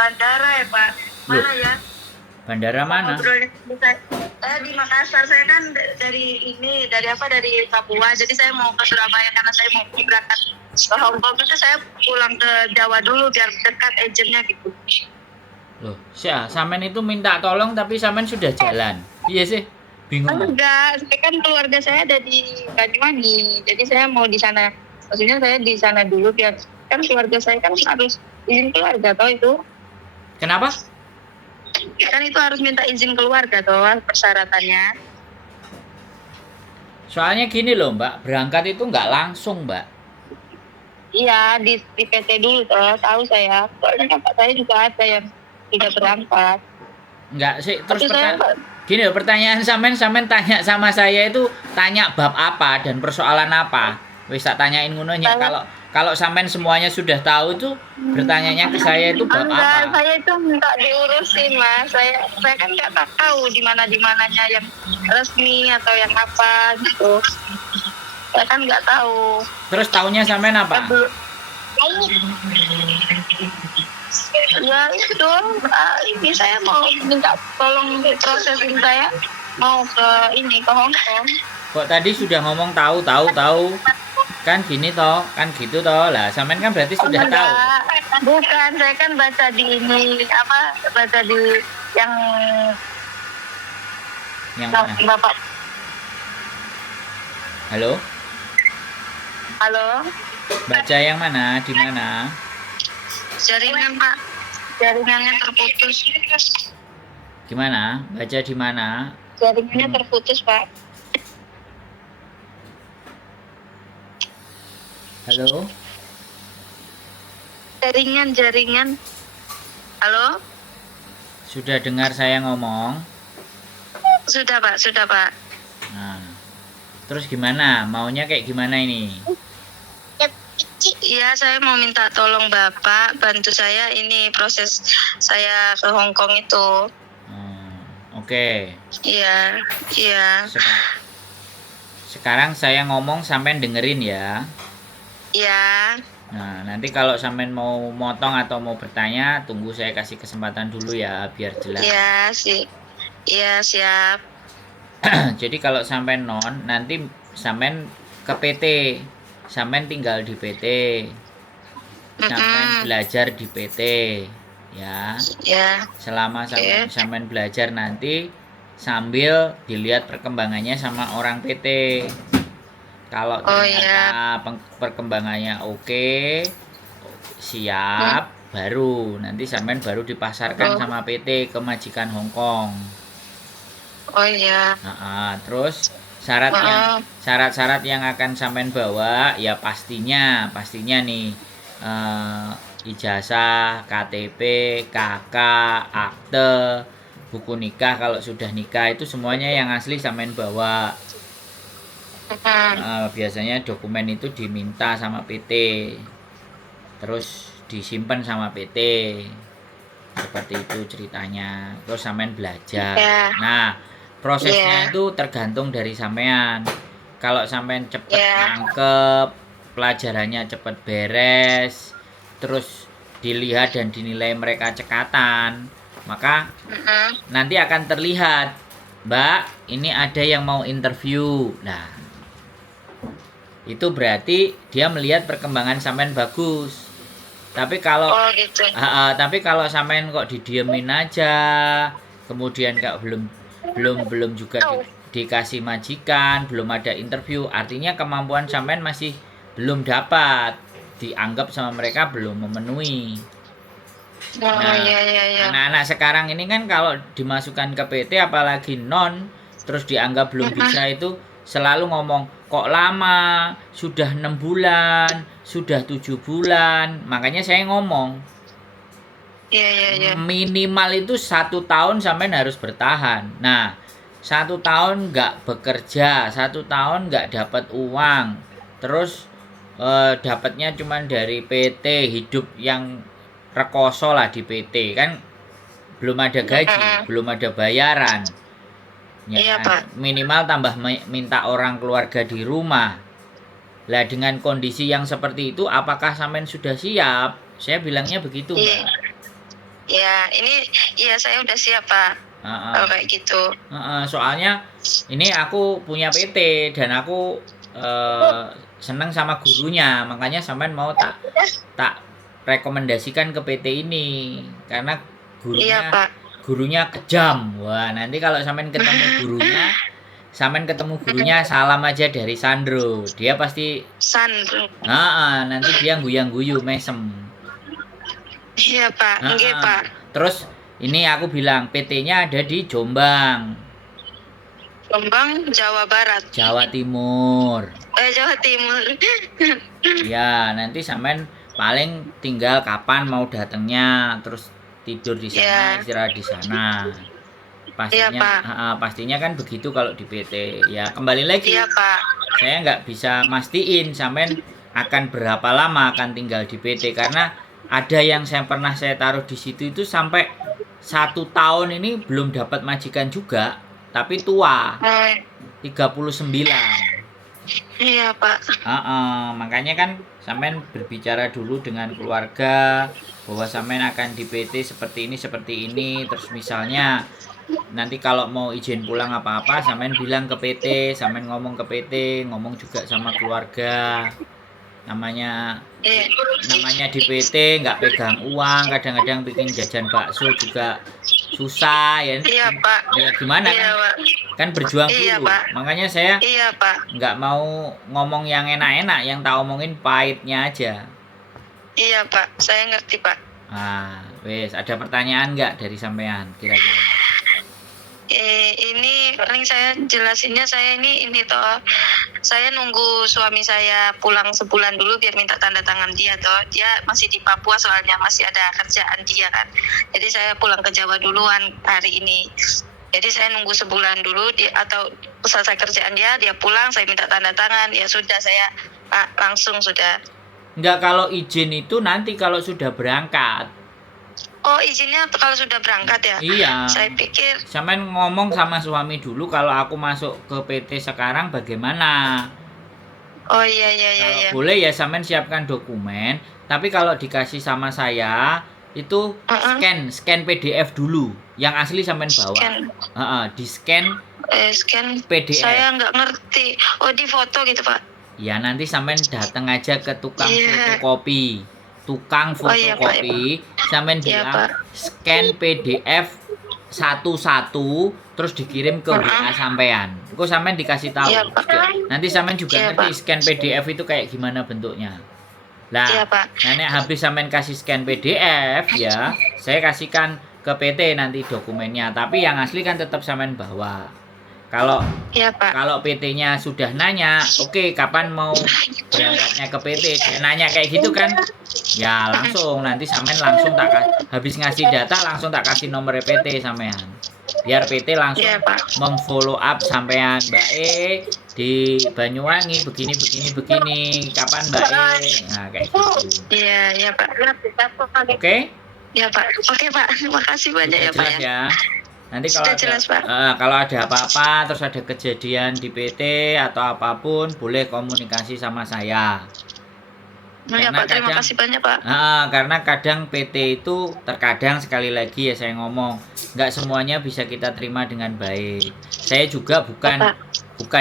bandara ya Pak. Loh, Mana ya? bandara mana? Ngobrolnya di Makassar. Saya kan dari Papua. Jadi saya mau ke Surabaya karena saya mau berangkat ke Hong Kong. Itu saya pulang ke Jawa dulu biar dekat agentnya gitu. Loh, sampean itu minta tolong tapi sampean sudah jalan. Iya sih, bingung. Enggak, saya kan keluarga saya ada di Banyuwangi. Jadi saya mau di sana. Maksudnya saya di sana dulu biar kan keluarga saya kan harus izin keluarga toh itu. Kenapa? Kan itu harus minta izin keluarga toh persyaratannya. Soalnya gini loh Mbak, berangkat itu nggak langsung Mbak. Iya, di PT dulu toh, tahu saya. Soalnya kakak saya juga ada yang sudah berangkat. Nggak sih, terus Tapi saya gini loh, pertanyaan sampean tanya sama saya itu tanya bab apa dan persoalan apa. Wis tak tanyain ngononya. Kalau sampean semuanya sudah tahu tuh bertanyanya ke saya itu bab enggak, apa? saya itu minta diurusin Mas. Saya kan nggak tahu di mananya yang resmi atau yang apa gitu. Saya kan nggak tahu. Terus taunya sampean apa? Ya itu, ini saya mau minta tolong prosesin saya mau ke Hong Kong. Kok tadi sudah ngomong tahu. Kan gini toh, kan gitu toh. Lah, sampean kan berarti sudah tahu. Bukan, saya kan baca di baca di yang mana? Bapak. Halo? Halo? Baca yang mana? Di mana? Jaringan Pak, jaringannya terputus. Gimana? Baca di mana? Jaringannya terputus Pak. Halo? Jaringan. Halo? Sudah dengar saya ngomong? Sudah Pak. Nah, terus gimana? Maunya kayak gimana ini? Iya, saya mau minta tolong Bapak bantu saya ini proses saya ke Hong Kong itu. Oke. Iya. Sekarang saya ngomong sampean dengerin ya. Iya. Nah, nanti kalau sampean mau motong atau mau bertanya, tunggu saya kasih kesempatan dulu ya biar jelas. Iya, sih. Iya, siap. Jadi kalau sampean nanti sampean ke PT. Sampean tinggal di PT. Sampean belajar di PT. Ya. Selama sampean belajar nanti sambil dilihat perkembangannya sama orang PT. Kalau ternyata perkembangannya oke, siap, baru nanti sampean baru dipasarkan sama PT ke majikan Hong Kong. Oh iya. Terus syarat-syarat yang akan sampean bawa ya pastinya nih ijazah, KTP, KK, akte, buku nikah kalau sudah nikah itu semuanya yang asli sampean bawa. Biasanya dokumen itu diminta sama PT, terus disimpan sama PT, seperti itu ceritanya. Terus sampean belajar. Nah, prosesnya itu tergantung dari sampean. Kalau sampean cepet nangkep, pelajarannya cepet beres, terus dilihat dan dinilai mereka cekatan, maka nanti akan terlihat, Mbak, ini ada yang mau interview. Nah, itu berarti dia melihat perkembangan sampean bagus. Tapi kalau kalau sampean kok didiemin aja, kemudian kok belum juga dikasih majikan, belum ada interview, artinya kemampuan sampean masih belum dapat, dianggap sama mereka belum memenuhi. Anak-anak sekarang ini kan kalau dimasukkan ke PT apalagi terus dianggap belum bisa itu selalu ngomong kok lama, sudah 6 bulan, sudah 7 bulan. Makanya saya ngomong minimal itu 1 tahun sampean harus bertahan. Nah, 1 tahun nggak bekerja, 1 tahun nggak dapat uang, terus dapatnya cuma dari PT, hidup yang rekoso lah di PT, kan belum ada gaji, belum ada bayaran. Ya, Pak. Minimal tambah minta orang keluarga di rumah. Lah dengan kondisi yang seperti itu, apakah sampean sudah siap? Saya bilangnya begitu, Mbak. Ya, ini iya saya udah siap Pak. Heeh. Kalau kayak gitu. Soalnya ini aku punya PT dan aku seneng sama gurunya, makanya sampean mau tak rekomendasikan ke PT ini karena Iya gurunya Pak. gurunya kejam. Wah, nanti kalau sampean ketemu gurunya salam aja dari Sandro. Dia pasti Sandro. nanti dia guyang-guyu mesem. Iya Pak. Nggih Heeh. Pak. Terus ini aku bilang PT-nya ada di Jombang, Jombang, Jawa Barat. Jawa Timur. Jawa Timur. Ya, nanti sampean paling tinggal kapan mau datangnya, terus tidur di sana, Ya. istirahat di sana. Iya Pastinya, Pak. pastinya kan begitu kalau di PT. Ya, kembali lagi. Iya Pak. Saya nggak bisa mastiin sampean akan berapa lama akan tinggal di PT karena ada yang pernah saya taruh di situ itu sampai 1 tahun ini belum dapat majikan juga, tapi tua, 39. Iya Pak. Makanya kan sampean berbicara dulu dengan keluarga bahwa sampean akan di PT seperti ini, terus misalnya nanti kalau mau izin pulang apa-apa sampean bilang ke PT, sampean ngomong ke PT, ngomong juga sama keluarga. Namanya di PT nggak pegang uang, kadang-kadang bikin jajan bakso juga susah ya. Iya Pak. Ya gimana Iya, kan? Pak. Kan berjuang Iya, dulu. Pak. Makanya saya Iya Pak. nggak mau ngomong yang enak-enak, yang tak omongin pahitnya aja. Iya Pak, saya ngerti Pak. Wes ada pertanyaan nggak dari sampean kira-kira? Ini paling saya jelasinnya saya ini toh, saya nunggu suami saya pulang sebulan dulu biar minta tanda tangan dia toh. Dia masih di Papua soalnya masih ada kerjaan dia kan. Jadi saya pulang ke Jawa duluan hari ini. Jadi saya nunggu sebulan dulu atau selesai kerjaan dia pulang, saya minta tanda tangan, ya sudah saya langsung sudah. Enggak, kalau izin itu nanti kalau sudah berangkat. Oh, izinnya kalau sudah berangkat ya? Iya. Saya pikir. Sampean ngomong sama suami dulu kalau aku masuk ke PT sekarang bagaimana? Oh iya. Kalau boleh ya sampean siapkan dokumen, tapi kalau dikasih sama saya itu scan PDF dulu, yang asli sampean bawa. Di scan. Scan PDF. Saya nggak ngerti. Oh, di foto gitu Pak? Ya nanti sampean datang aja ke tukang fotokopi. Tukang fotokopi, sampean bilang scan PDF satu-satu terus dikirim ke WA sampean. Kok sampean dikasih tahu. Nanti sampean juga ngerti scan PDF itu kayak gimana bentuknya. Lah, nanti habis sampean kasih scan PDF ya, saya kasihkan ke PT nanti dokumennya, tapi yang asli kan tetap sampean bawa. Kalau PT-nya sudah nanya, oke, kapan mau berangkatnya ke PT? Dia nanya kayak gitu kan? Ya langsung nanti sampean langsung habis ngasih data langsung tak kasih nomor PT sampean. Biar PT langsung memfollow up sampean, Mbak E di Banyuwangi begini, kapan Mbak E? Nah, kayak gitu. Iya Pak. Oke? Ya Pak. Oke Pak. Terima kasih banyak ya Pak ya. Nanti jelas, Pak. Kalau ada apa-apa terus ada kejadian di PT atau apapun boleh komunikasi sama saya. Ya Pak, terima kasih banyak Pak. Karena kadang PT itu terkadang sekali lagi ya saya ngomong nggak semuanya bisa kita terima dengan baik. Saya juga bukan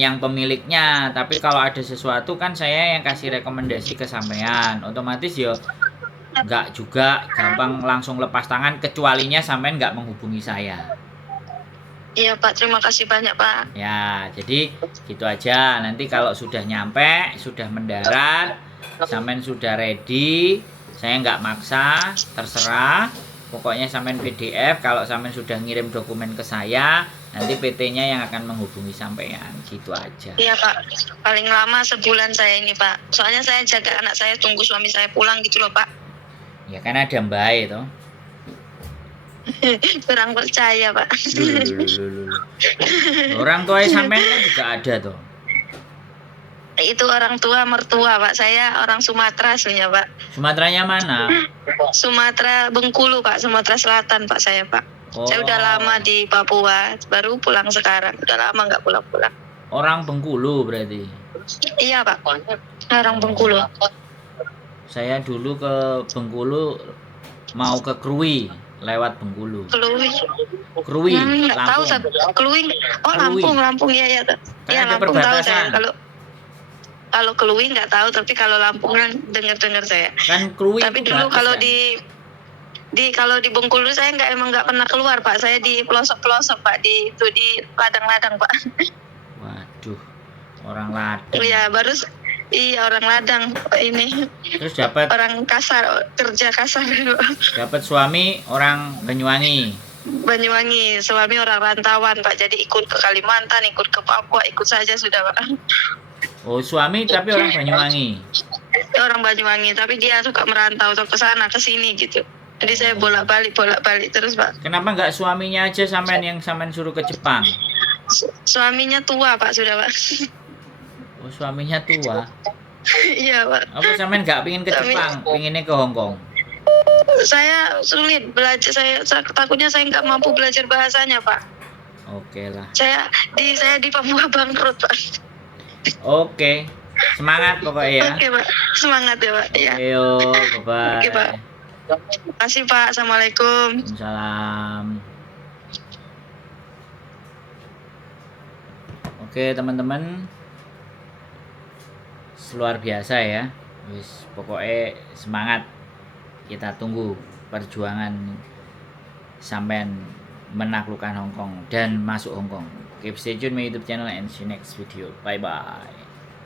yang pemiliknya, tapi kalau ada sesuatu kan saya yang kasih rekomendasi ke sampean. Otomatis ya nggak juga gampang langsung lepas tangan kecualinya sampean nggak menghubungi saya. Iya Pak, terima kasih banyak Pak. Ya, jadi gitu aja. Nanti kalau sudah nyampe, sudah mendarat, sampean sudah ready, saya nggak maksa, terserah. Pokoknya sampean PDF, kalau sampean sudah ngirim dokumen ke saya, nanti PT-nya yang akan menghubungi sampean, gitu aja. Iya Pak, paling lama sebulan saya ini Pak. Soalnya saya jaga anak saya, tunggu suami saya pulang gitu loh Pak. Ya kan ada Mbak itu. Kurang percaya Pak. Orang tua sampean kan juga ada tuh. Itu orang tua mertua Pak, saya orang Sumatera sebenarnya Pak. Sumateranya mana? Sumatera Bengkulu Pak, Sumatera Selatan Pak saya Pak. Saya udah lama di Papua, baru pulang sekarang. Udah lama nggak pulang-pulang. Orang Bengkulu berarti? Iya Pak, orang Bengkulu. Saya dulu ke Bengkulu mau ke Krui, lewat Bengkulu. Kluwi. Krui, Nggak tahu Lampung. Kluwi. Oh, Krui. Lampung ya ya. Kan Iya, ada Lampung tahu perbatasan. saya. Kalau Kluwi nggak tahu, tapi kalau Lampung kan dengar saya. Kan Krui Tapi itu dulu batas, kalau kan? kalau di Bengkulu saya emang nggak pernah keluar, Pak. Saya di pelosok-pelosok, Pak, di ladang-ladang, Pak. Waduh, orang ladang. Iya, orang ladang ini. Terus dapat Orang kasar, kerja kasar. dapat suami orang Banyuwangi. Banyuwangi, suami orang rantauan, Pak. Jadi ikut ke Kalimantan, ikut ke Papua, ikut saja sudah, Pak. Oh, suami tapi orang Banyuwangi. Orang Banyuwangi, tapi dia suka merantau ke sana ke sini gitu. Jadi saya bolak-balik terus, Pak. Kenapa nggak suaminya aja sampean yang sampean suruh ke Jepang? Suaminya tua, Pak, sudah, Pak. Oh, suaminya tua. Iya, Pak. Apa sampean nggak pingin ke Jepang, pinginnya ke Hong Kong? Saya sulit belajar, saya takutnya saya nggak mampu belajar bahasanya, Pak. Oke lah. Saya di Papua bangkrut, Pak. Oke. Semangat pokoknya ya. Oke, Pak. Semangat ya, Pak. Ya. Ayo, bye-bye. Oke, Pak. Terima kasih, Pak. Assalamualaikum. Waalaikumsalam. Oke, teman-teman. Luar biasa ya. Wis, pokoknya semangat. Kita tunggu perjuangan sampean menaklukkan Hong Kong dan masuk Hong Kong. Keep stay tune my YouTube channel and see you next video. Bye bye.